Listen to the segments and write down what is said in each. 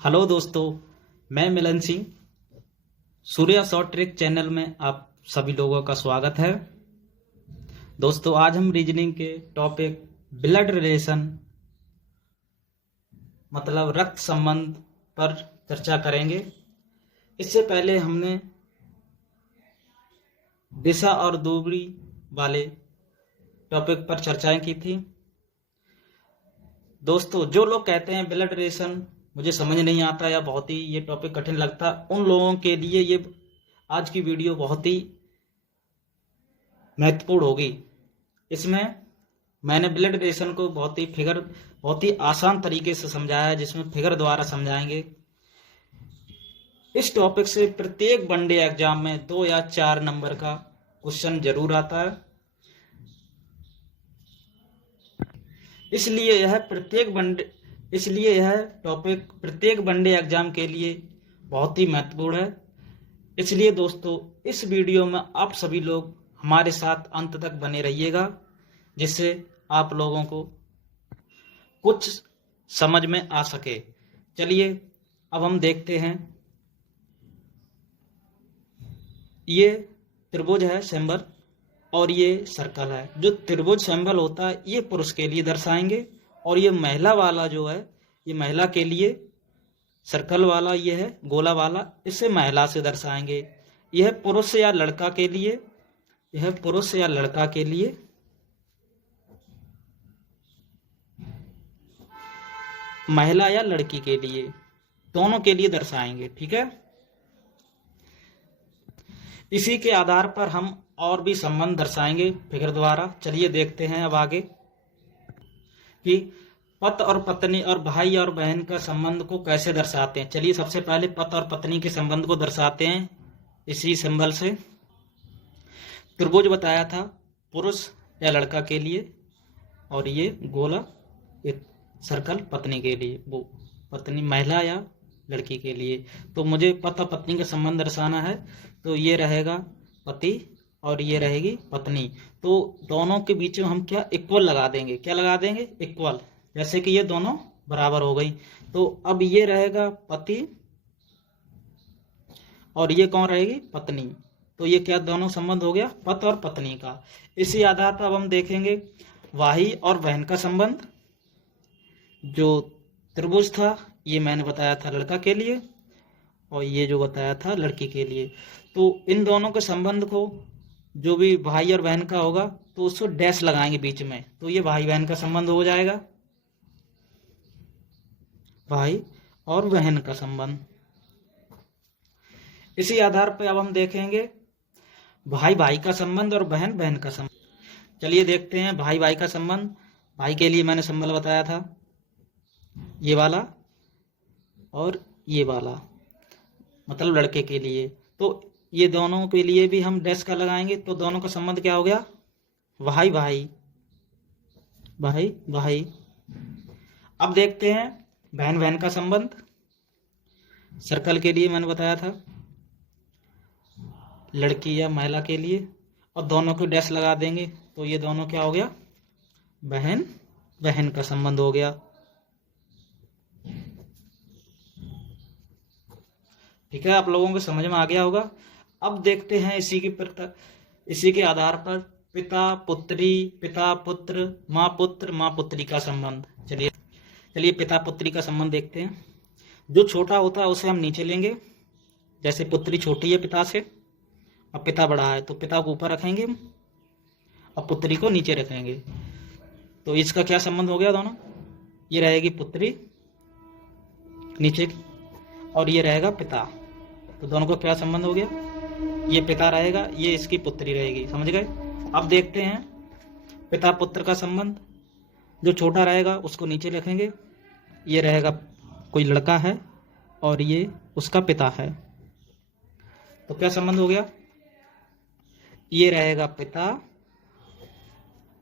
Hello दोस्तों, मैं Milan Singh. Surya short trick channel में आप सभी लोगों का स्वागत है। दोस्तों, आज हम रीजनिंग के टॉपिक ब्लड रिलेशन मतलब रक्त संबंध पर चर्चा करेंगे। इससे पहले हमने दिशा और दूरी वाले टॉपिक पर चर्चाएं की थी। दोस्तों, जो लोग कहते हैं ब्लड रिलेशन मुझे समझ नहीं आता या बहुत ही ये टॉपिक कठिन लगता, उन लोगों के लिए ये आज की वीडियो बहुत ही महत्वपूर्ण होगी। इसमें मैंने ब्लड रिलेशन को बहुत ही आसान तरीके से समझाया है, जिसमें फिगर द्वारा समझाएंगे। इस टॉपिक से प्रत्येक वनडे एग्जाम में 2 या 4 नंबर का क्वेश्चन जरूर आता है। इसलिए यह टॉपिक प्रत्येक वनडे एग्जाम के लिए बहुत ही महत्वपूर्ण है। इसलिए दोस्तों, इस वीडियो में आप सभी लोग हमारे साथ अंत तक बने रहिएगा, जिससे आप लोगों को कुछ समझ में आ सके। चलिए अब हम देखते हैं। ये त्रिभुज है सिंबल और ये सर्कल है। जो त्रिभुज सिंबल होता है ये पुरुष के लिए दर्शाएंगे, और ये महिला वाला जो है ये महिला के लिए, सर्कल वाला ये है गोला वाला, इसे महिला से दर्शाएंगे। यह पुरुष या लड़का के लिए, यह पुरुष या लड़का के लिए, महिला या लड़की के लिए, दोनों के लिए दर्शाएंगे। ठीक है। इसी के आधार पर हम और भी संबंध दर्शाएंगे फिगर द्वारा। चलिए देखते हैं अब आगे कि पति और पत्नी और भाई और बहन का संबंध को कैसे दर्शाते हैं। चलिए सबसे पहले पति और पत्नी के संबंध को दर्शाते हैं इसी सिंबल से। त्रिभुज बताया था पुरुष या लड़का के लिए, और ये गोला, ये सर्कल पत्नी के लिए, वो पत्नी महिला या लड़की के लिए। तो मुझे पति और पत्नी का संबंध दर्शाना है, तो ये रहेगा पति और ये रहेगी पत्नी। तो दोनों के बीच में हम क्या इक्वल लगा देंगे, क्या लगा देंगे इक्वल, जैसे कि ये दोनों बराबर हो गई। तो अब ये रहेगा पति और ये कौन रहेगी पत्नी। तो ये क्या दोनों संबंध हो गया पति और पत्नी का। इसी आधार पर अब हम देखेंगे भाई और बहन का संबंध। जो त्रिभुज था ये मैंने बताया था लड़का के लिए, और ये जो बताया था लड़की के लिए। तो इन दोनों के संबंध को, जो भी भाई और बहन का होगा तो उसको डैश लगाएंगे बीच में, तो ये भाई बहन का संबंध हो जाएगा, भाई और बहन का संबंध। इसी आधार पर अब हम देखेंगे भाई भाई का संबंध और बहन बहन का संबंध। चलिए देखते हैं भाई भाई का संबंध। भाई के लिए मैंने सिंबल बताया था ये वाला और ये वाला, मतलब लड़के के लिए। तो ये दोनों के लिए भी हम डैश का लगाएंगे, तो दोनों का संबंध क्या हो गया भाई भाई, भाई भाई। अब देखते हैं बहन बहन का संबंध। सर्कल के लिए मैंने बताया था लड़की या महिला के लिए, और दोनों को डैश लगा देंगे, तो ये दोनों क्या हो गया बहन बहन का संबंध हो गया। ठीक है, आप लोगों को समझ में आ गया होगा। अब देखते हैं इसी के आधार पर पिता पुत्री, पिता पुत्र, माँ पुत्री का संबंध। चलिए पिता पुत्री का संबंध देखते हैं। जो छोटा होता है उसे हम नीचे लेंगे, जैसे पुत्री छोटी है पिता से और पिता बड़ा है, तो पिता को ऊपर रखेंगे और पुत्री को नीचे रखेंगे। तो इसका क्या संबंध हो गया दोनों, ये रहेगी पुत्री नीचे और ये रहेगा पिता, तो दोनों को क्या संबंध हो गया, ये पिता रहेगा, ये इसकी पुत्री रहेगी। समझ गए। अब देखते हैं पिता पुत्र का संबंध। जो छोटा रहेगा उसको नीचे रखेंगे, ये रहेगा कोई लड़का है और ये उसका पिता है, तो क्या संबंध हो गया, ये रहेगा पिता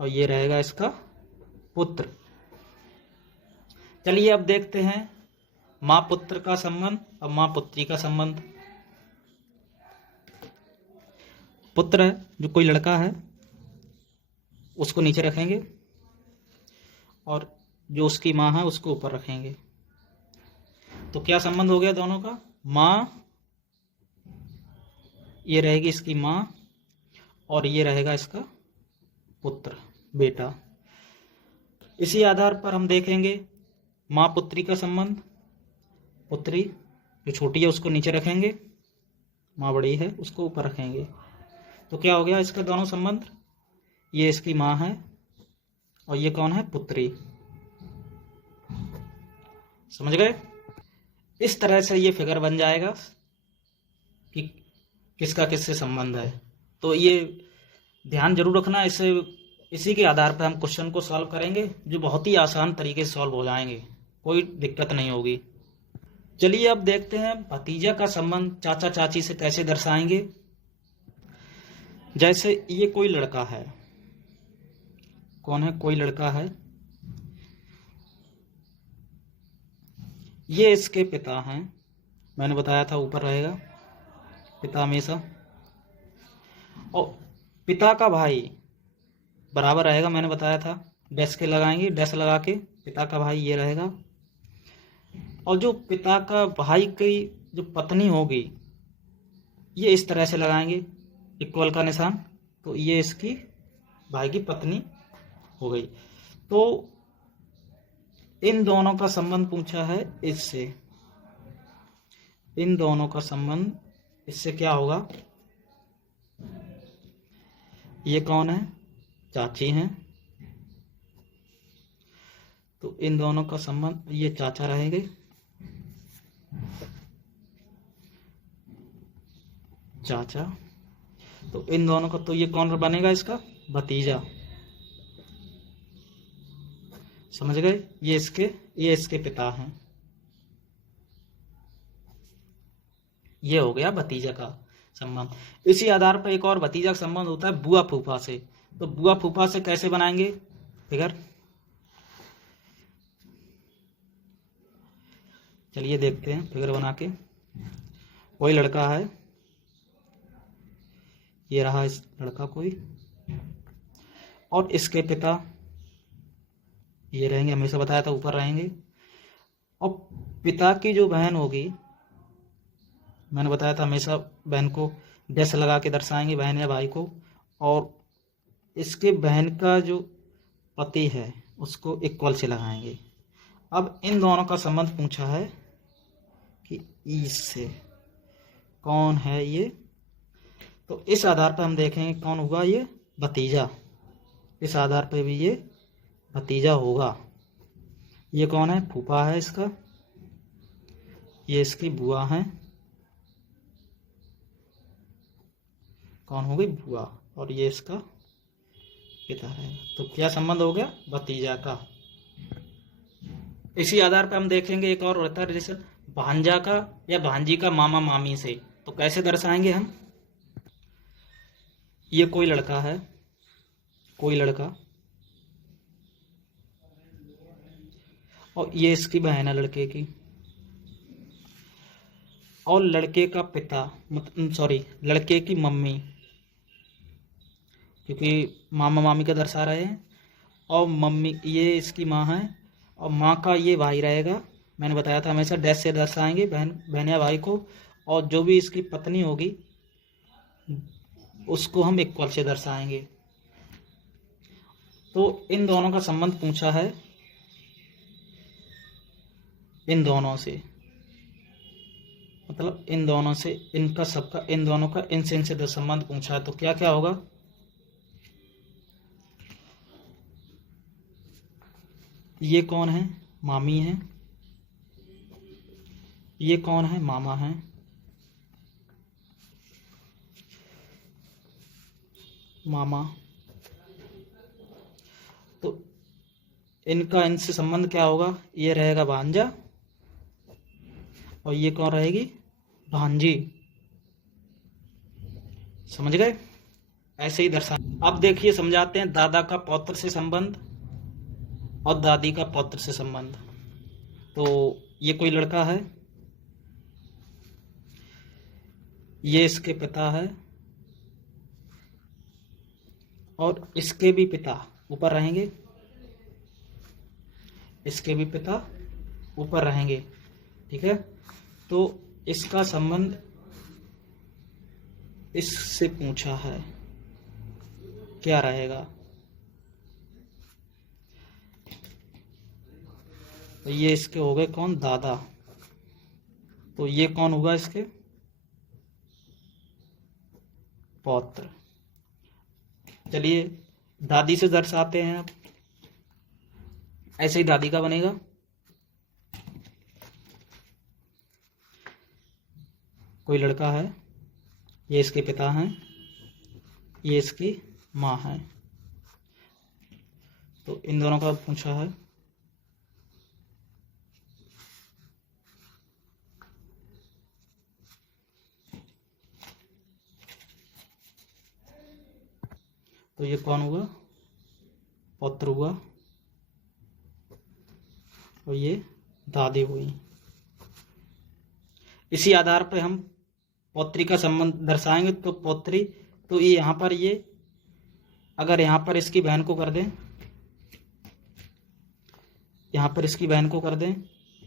और ये रहेगा इसका पुत्र। चलिए अब देखते हैं माँ पुत्र का संबंध और माँ पुत्री का संबंध। पुत्र है जो कोई लड़का है उसको नीचे रखेंगे, और जो उसकी माँ है उसको ऊपर रखेंगे। तो क्या संबंध हो गया दोनों का? माँ, ये रहेगी इसकी माँ और ये रहेगा इसका पुत्र, बेटा। इसी आधार पर हम देखेंगे माँ पुत्री का संबंध। पुत्री जो छोटी है उसको नीचे रखेंगे, माँ बड़ी है उसको ऊपर रखेंगे। तो क्या हो गया इसका दोनों संबंध? ये इसकी माँ है और ये कौन है? पुत्री। समझ गए? इस तरह से ये फिगर बन जाएगा कि किसका किससे संबंध है। तो ये ध्यान जरूर रखना। इसी के आधार पर हम क्वेश्चन को सॉल्व करेंगे, जो बहुत ही आसान तरीके से सॉल्व हो जाएंगे, कोई दिक्कत नहीं होगी। चलिए अब देखते हैं भतीजा का संबंध चाचा चाची से कैसे दर्शाएंगे। जैसे ये कोई लड़का है, कौन है? कोई लड़का है, ये इसके पिता हैं। मैंने बताया था ऊपर रहेगा पिता हमेशा, और पिता का भाई बराबर रहेगा, मैंने बताया था। डैश के लगाएंगे, डैश लगा के पिता का भाई ये रहेगा। और जो पिता का भाई की जो पत्नी होगी, ये इस तरह से लगाएंगे, इक्वल का निशान। तो ये इसकी भाई की पत्नी हो गई। तो इन दोनों का संबंध पूछा है इससे, इन दोनों का संबंध इससे क्या होगा? ये कौन है? चाची हैं। तो इन दोनों का संबंध, ये चाचा रहेंगे, चाचा। तो इन दोनों का, तो ये कौन बनेगा? इसका भतीजा। समझ गए? ये इसके पिता हैं। ये हो गया भतीजा का संबंध। इसी आधार पर एक और भतीजा का संबंध होता है बुआ फूफा से। तो बुआ फूफा से कैसे बनाएंगे फिगर? चलिए देखते हैं फिगर बना के। कोई लड़का है, ये रहा इस लड़का कोई, और इसके पिता ये रहेंगे, हमेशा बताया था ऊपर रहेंगे। और पिता की जो बहन होगी, मैंने बताया था हमेशा बहन को डैश लगा के दर्शाएंगे, बहन या भाई को। और इसके बहन का जो पति है उसको इक्वल से लगाएंगे। अब इन दोनों का संबंध पूछा है कि इससे कौन है ये। तो इस आधार पर हम देखेंगे कौन होगा ये भतीजा। इस आधार पर भी ये भतीजा होगा। ये कौन है? फूफा है इसका, ये इसकी बुआ है, कौन हो गई? बुआ। और ये इसका पिता है। तो क्या संबंध हो गया? भतीजा का। इसी आधार पर हम देखेंगे एक और रहता है रिलेशन भांजा का या भांजी का मामा मामी से। तो कैसे दर्शाएंगे हम? ये कोई लड़का है, कोई लड़का, और ये इसकी बहन है लड़के की, और लड़के का पिता, लड़के की मम्मी, क्योंकि मामा मामी का दर्शा रहे हैं। और मम्मी ये इसकी माँ है, और माँ का ये भाई रहेगा। मैंने बताया था हमेशा डैश से दर्शाएंगे बहन या भाई को। और जो भी इसकी पत्नी होगी उसको हम इक्वल से दर्शाएंगे। तो इन दोनों का संबंध पूछा है, इन दोनों से, मतलब इन दोनों से, इनका सबका, इन दोनों का इनसे संबंध पूछा है। तो क्या क्या होगा? ये कौन है? मामी है। ये कौन है? मामा है। मामा। तो इनका इनसे संबंध क्या होगा? ये रहेगा भांजा, और ये कौन रहेगी? भांजी। समझ गए? ऐसे ही दर्शा। अब देखिए समझाते हैं दादा का पौत्र से संबंध और दादी का पौत्र से संबंध। तो ये कोई लड़का है, ये इसके पिता है, और इसके भी पिता ऊपर रहेंगे, इसके भी पिता ऊपर रहेंगे। ठीक है। तो इसका संबंध इससे पूछा है, क्या रहेगा? तो ये इसके हो गए कौन? दादा। तो ये कौन होगा इसके? पौत्र। चलिए दादी से दर्शाते हैं अब। ऐसे ही दादी का बनेगा। कोई लड़का है, ये इसके पिता हैं, ये इसकी माँ है। तो इन दोनों का पूछा है। तो ये कौन हुआ? पौत्र हुआ। और ये दादी हुई। इसी आधार पर हम पौत्री का संबंध दर्शाएंगे। तो पौत्री, तो ये यहाँ पर, ये अगर यहाँ पर इसकी बहन को कर दें, यहाँ पर इसकी बहन को कर दें,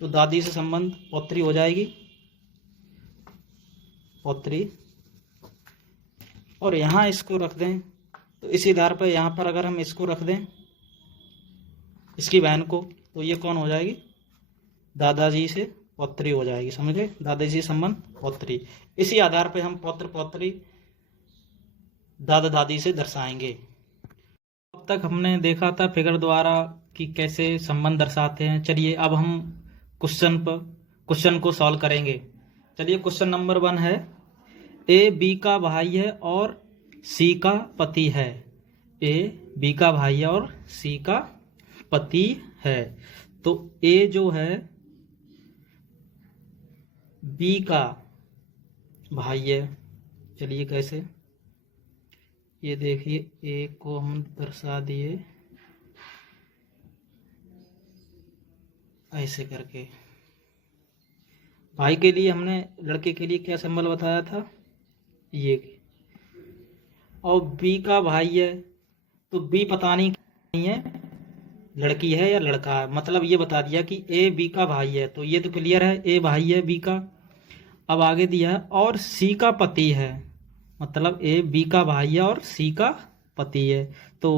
तो दादी से संबंध पौत्री हो जाएगी, पौत्री। और यहाँ इसको रख दें, तो इसी आधार पर यहाँ पर अगर हम इसको रख दें, इसकी बहन को, तो ये कौन हो जाएगी? दादाजी से पौत्री हो जाएगी। समझ गए? दादाजी संबंध पौत्री। इसी आधार पर हम पौत्र पौत्री दादा दादी से दर्शाएंगे। अब तक हमने देखा था फिगर द्वारा कि कैसे संबंध दर्शाते हैं। चलिए अब हम क्वेश्चन को सॉल्व करेंगे। चलिए क्वेश्चन नंबर 1 है, ए बी का भाई है और सी का पति है। ए बी का भाई है और सी का पति है। तो ए जो है बी का भाई है। चलिए कैसे? ये देखिए, ए को हम दर्शा दिए ऐसे करके। भाई के लिए हमने लड़के के लिए क्या सिंबल बताया था? ये। और बी का भाई है, तो बी पता नहीं है लड़की है या लड़का है। मतलब ये बता दिया कि ए बी का भाई है। तो ये तो क्लियर है, ए भाई है बी का। अब आगे दिया है और सी का पति है। मतलब ए बी का भाई है और सी का पति है। तो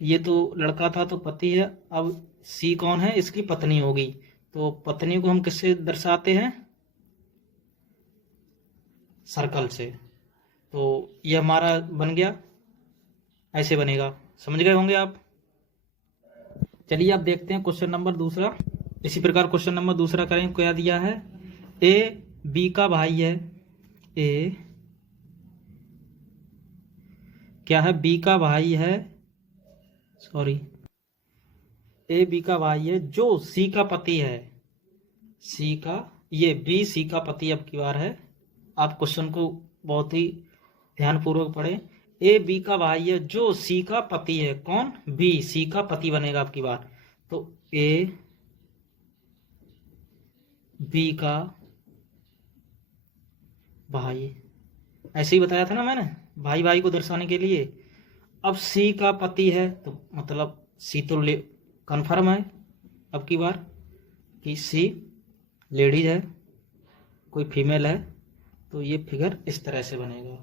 ये तो लड़का था तो पति है। अब सी कौन है? इसकी पत्नी होगी। तो पत्नी को हम किससे दर्शाते हैं? सर्कल से। तो ये हमारा बन गया, ऐसे बनेगा। समझ गए होंगे आप। चलिए आप देखते हैं क्वेश्चन नंबर 2। इसी प्रकार क्वेश्चन नंबर 2 करें। क्या दिया है? ए बी का भाई है। ए क्या है? बी का भाई है, सॉरी, ए बी का भाई है जो सी का पति है। सी का, ये बी सी का पति अब की बार है। आप क्वेश्चन को बहुत ही ध्यानपूर्वक पढ़ें। ए बी का भाई है जो सी का पति है। कौन? बी सी का पति बनेगा अब की बार। तो ए बी का भाई, ऐसे ही बताया था ना मैंने, भाई भाई को दर्शाने के लिए। अब सी का पति है, तो मतलब सी तो कन्फर्म है अब की बार कि सी लेडीज है, कोई फीमेल है। तो ये फिगर इस तरह से बनेगा।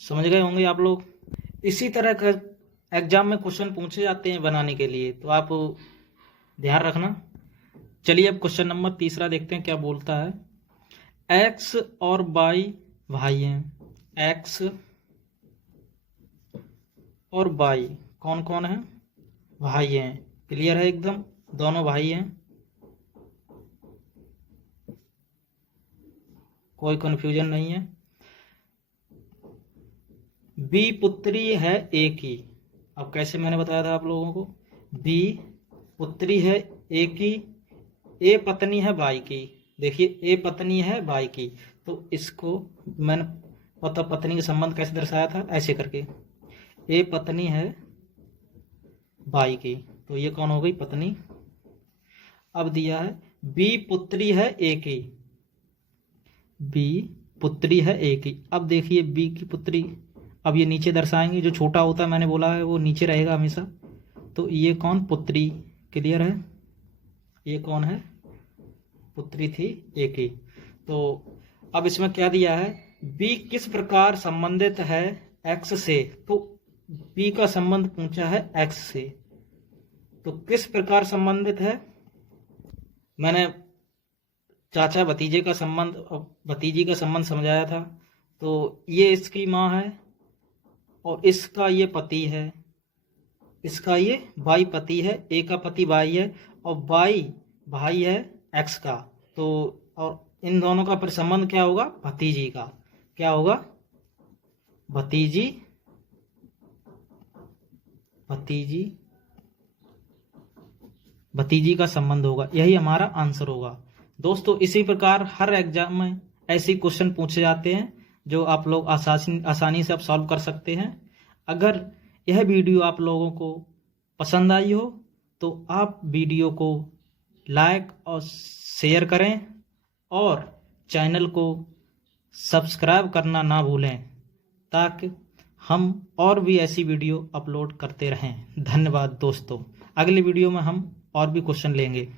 समझ गए होंगे आप लोग। इसी तरह का एग्जाम में क्वेश्चन पूछे जाते हैं बनाने के लिए, तो आप ध्यान रखना। चलिए अब क्वेश्चन नंबर 3 देखते हैं क्या बोलता है। एक्स और वाई भाई हैं। एक्स और वाई कौन कौन है? भाई हैं। क्लियर है एकदम, दोनों भाई हैं, कोई कंफ्यूजन नहीं है। बी पुत्री है ए की। अब कैसे मैंने बताया था आप लोगों को? बी पुत्री है ए की, ए पत्नी है बाई की। देखिए ए पत्नी है बाई की। तो इसको मैंने पत्नी के संबंध कैसे दर्शाया था? ऐसे करके, ए पत्नी है बाई की। तो ये कौन हो गई? पत्नी। अब दिया है बी पुत्री है ए की। बी पुत्री है ए की। अब देखिए बी की पुत्री, अब ये नीचे दर्शाएंगे। जो छोटा होता है मैंने बोला है वो नीचे रहेगा हमेशा। तो ये कौन? पुत्री। क्लियर है? ये कौन है, पुत्री थी ए की। तो अब इसमें क्या दिया है, बी किस प्रकार संबंधित है एक्स से, तो बी का संबंध पूछा है एक्स से, तो किस प्रकार संबंधित है, मैंने चाचा भतीजे का संबंध और भतीजी का संबंध समझाया था। तो ये इसकी माँ है और इसका ये पति है, इसका ये भाई पति है, ए का पति भाई है और भाई है एक्स का। तो और इन दोनों का फिर संबंध क्या होगा, भतीजी का, क्या होगा, भतीजी का संबंध होगा। यही हमारा आंसर होगा। दोस्तों इसी प्रकार हर एग्जाम में ऐसे क्वेश्चन पूछे जाते हैं जो आप लोग आसानी से आप सॉल्व कर सकते हैं। अगर यह वीडियो आप लोगों को पसंद आई हो तो आप वीडियो को लाइक और शेयर करें और चैनल को सब्सक्राइब करना ना भूलें, ताकि हम और भी ऐसी वीडियो अपलोड करते रहें। धन्यवाद दोस्तों। अगली वीडियो में हम और भी क्वेश्चन लेंगे।